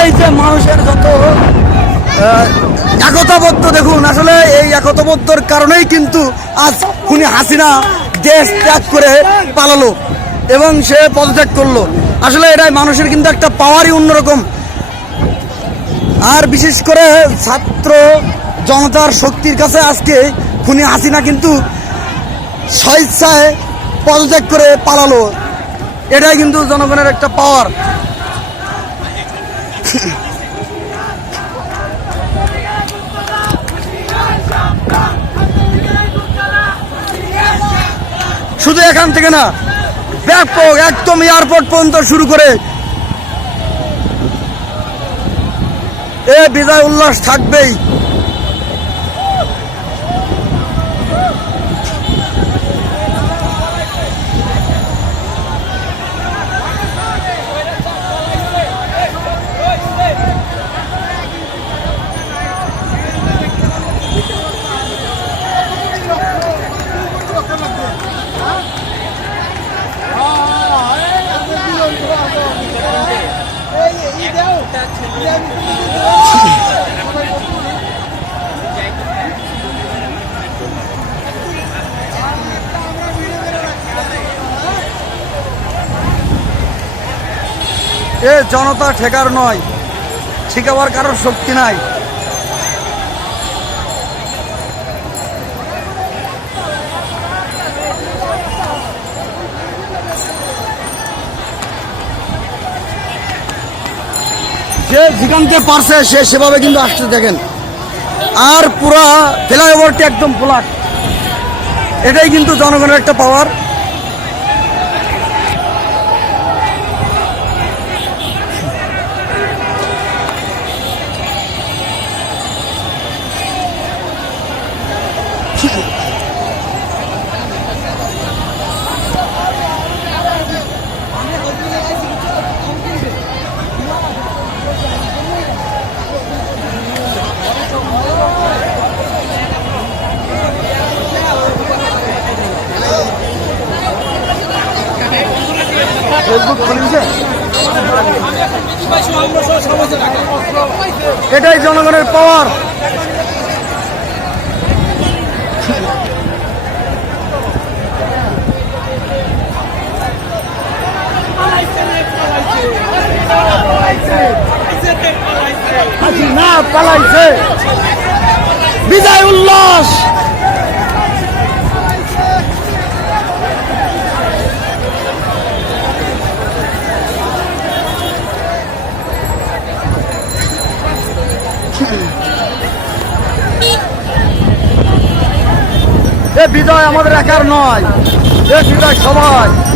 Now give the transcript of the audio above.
এই যে মানুষের যত একতাবদ্ধ দেখুন, আসলে এই একতাবদ্ধর কারণেই কিন্তু আজ খুনি হাসিনা দেশ ত্যাগ করে পালালো এবং সে পদত্যাগ করল। আসলে এটাই মানুষের কিন্তু একটা পাওয়ারই অন্যরকম। আর বিশেষ করে ছাত্র জনতার শক্তির কাছে আজকে খুনি হাসিনা কিন্তু স্বেচ্ছায় পদত্যাগ করে পালালো। এটাই কিন্তু জনগণের একটা পাওয়ার। শুধু এখান থেকে না ব্যাপক একদম এয়ারপোর্ট পর্যন্ত শুরু করে এ বিজয় উল্লাস থাকবেই। এ জনতা ঠেকার নয় ঠেকাবার কারোর শক্তি নাই। যে যেখানতে পারছে, সে সেভাবে কিন্তু আসতে দেখেন। আর পুরা ফ্লাইওভারটি একদম ফ্লাট এটাই কিন্তু জনগণের একটা পাওয়ার ফেসবুক খুলেছে? এটাই জনগণের পাওয়ার পালাইছে। বিদায় উল্লাস। এ বিজয় আমাদের একার নয়। এ বিজয় সবাই।